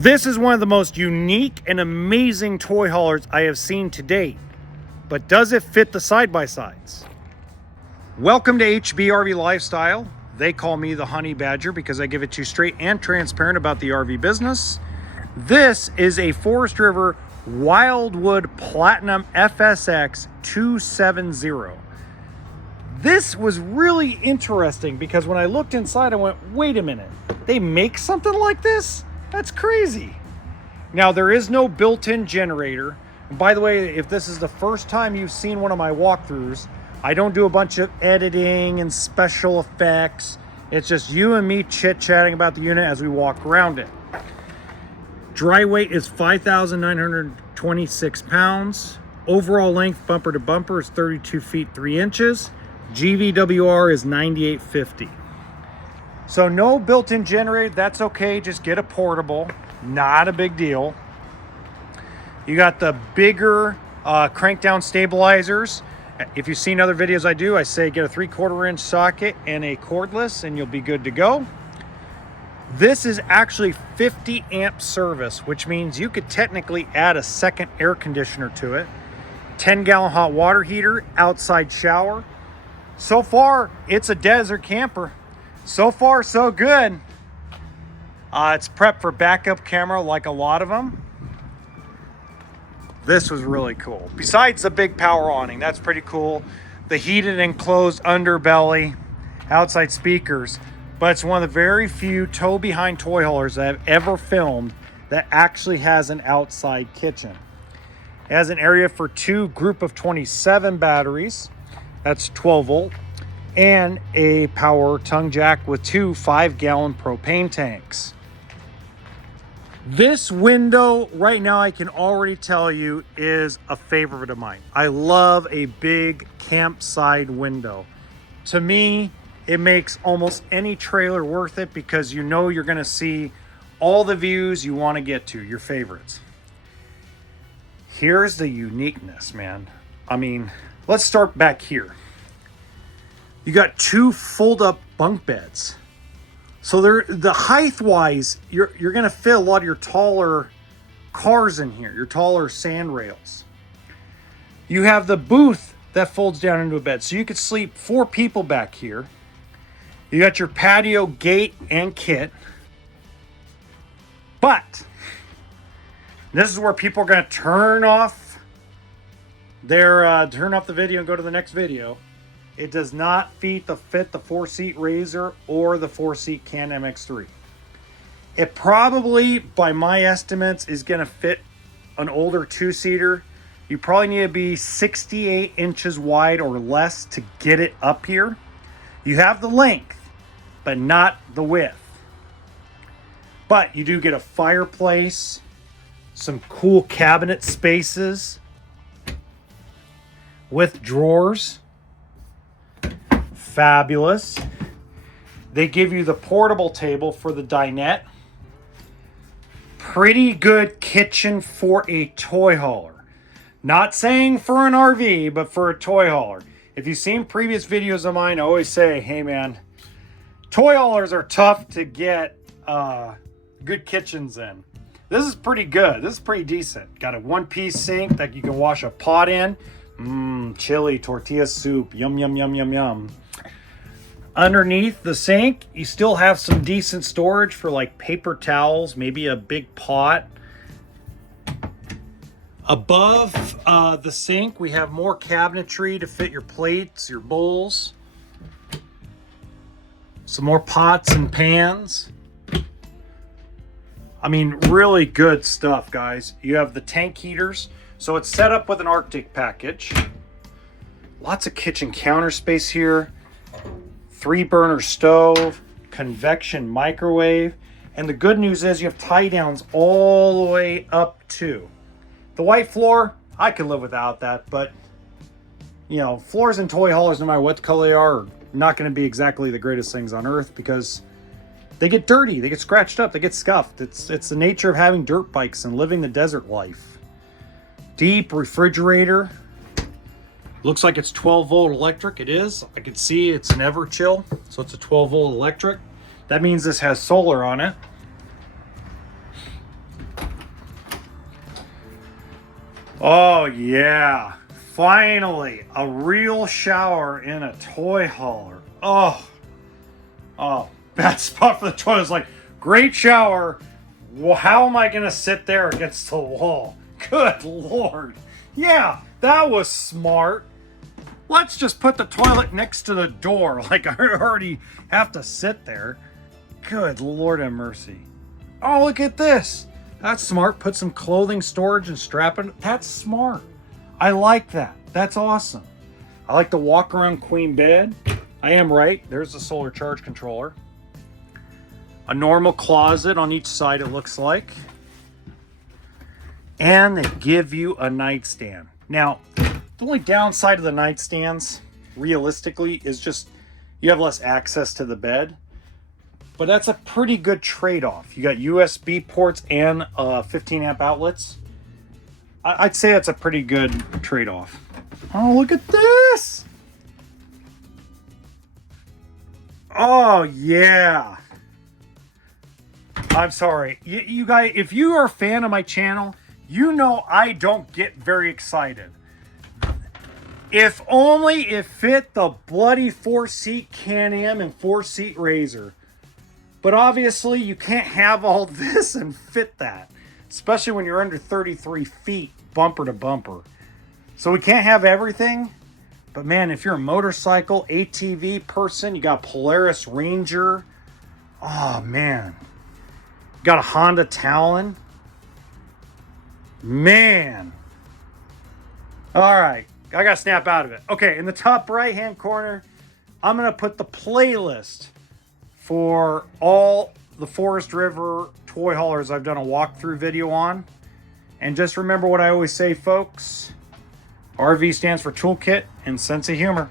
This is one of the most unique and amazing toy haulers I have seen to date, but does it fit the side-by-sides? Welcome to HBRV Lifestyle. They call me the Honey Badger because I give it to you straight and transparent about the RV business. This is a Forest River Wildwood Platinum FSX 270. This was really interesting because when I looked inside, I went, wait a minute, they make something like this? That's crazy. Now, there is no built-in generator. And by the way, if this is the first time you've seen one of my walkthroughs, I don't do a bunch of editing and special effects. It's just you and me chit-chatting about the unit as we walk around it. Dry weight is 5,926 pounds. Overall length bumper to bumper is 32 feet 3 inches. GVWR is 9850. So no built-in generator, that's okay. Just get a portable, not a big deal. You got the bigger crank down stabilizers. If you've seen other videos I do, I say get a 3/4 inch socket and a cordless and you'll be good to go. This is actually 50 amp service, which means you could technically add a second air conditioner to it. 10-gallon hot water heater, outside shower. So far, it's a desert camper. So far, so good. It's prepped for backup camera like a lot of them. This was really cool. Besides the big power awning, that's pretty cool. The heated enclosed underbelly, outside speakers. But it's one of the very few tow behind toy haulers that I've ever filmed that actually has an outside kitchen. It has an area for 2 group of 27 batteries. That's 12 volt. And a power tongue jack with 2 5-gallon propane tanks. This window right now, I can already tell you, is a favorite of mine. I love a big campsite window. To me, it makes almost any trailer worth it because you know you're going to see all the views you want to get to, your favorites. Here's the uniqueness, man. I mean, let's start back here. You got 2 fold-up bunk beds. So they're, the height-wise, you're going to fit a lot of your taller cars in here, your taller sand rails. You have the booth that folds down into a bed. So you could sleep 4 people back here. You got your patio gate and kit. But this is where people are going to turn off the video and go to the next video. It does not fit the 4-seat RZR or the 4-seat Can MX-3. It probably, by my estimates, is going to fit an older 2-seater. You probably need to be 68 inches wide or less to get it up here. You have the length, but not the width. But you do get a fireplace, some cool cabinet spaces with drawers. Fabulous. They give you the portable table for the dinette. Pretty good kitchen for a toy hauler. Not saying for an RV, but for a toy hauler. If you've seen previous videos of mine, I always say, hey man, toy haulers are tough to get good kitchens in. This is pretty good. This is pretty decent. Got a 1-piece sink that you can wash a pot in. Chili, tortilla soup. Yum, yum, yum, yum, yum. Underneath the sink, you still have some decent storage for like paper towels, maybe a big pot. Above the sink, we have more cabinetry to fit your plates, your bowls. Some more pots and pans. I mean, really good stuff, guys. You have the tank heaters. So it's set up with an Arctic package. Lots of kitchen counter space here. 3-burner stove, convection microwave. And the good news is you have tie downs all the way up to the white floor. I could live without that, but you know, floors and toy haulers, no matter what color they are not going to be exactly the greatest things on earth because they get dirty, they get scratched up, they get scuffed. It's the nature of having dirt bikes and living the desert life. Deep refrigerator. Looks like it's 12-volt electric. It is. I can see it's an Everchill, so it's a 12-volt electric. That means this has solar on it. Oh yeah, finally a real shower in a toy hauler. Oh, bad spot for the toilet. It's like, great shower. Well, how am I gonna sit there against the wall? Good Lord. Yeah, that was smart. Let's just put the toilet next to the door. Like, I already have to sit there. Good Lord have mercy. Oh, look at this. That's smart. Put some clothing storage and strap it. That's smart. I like that. That's awesome. I like the walk around queen bed. I am right. There's the solar charge controller. A normal closet on each side, it looks like. And they give you a nightstand. Now, the only downside of the nightstands, realistically, is just you have less access to the bed. But that's a pretty good trade-off. You got USB ports and 15 amp outlets. I'd say that's a pretty good trade-off. Oh, look at this! Oh, yeah. I'm sorry. You guys, if you are a fan of my channel, you know I don't get very excited. If only it fit the bloody 4-seat Can-Am and 4-seat Razor. But obviously you can't have all this and fit that, especially when you're under 33 feet bumper to bumper. So we can't have everything. But man, if you're a motorcycle, ATV person, you got Polaris Ranger. Oh man. You got a Honda Talon. Man. All right. I got to snap out of it. Okay, in the top right-hand corner, I'm going to put the playlist for all the Forest River toy haulers I've done a walkthrough video on. And just remember what I always say, folks. RV stands for toolkit and sense of humor.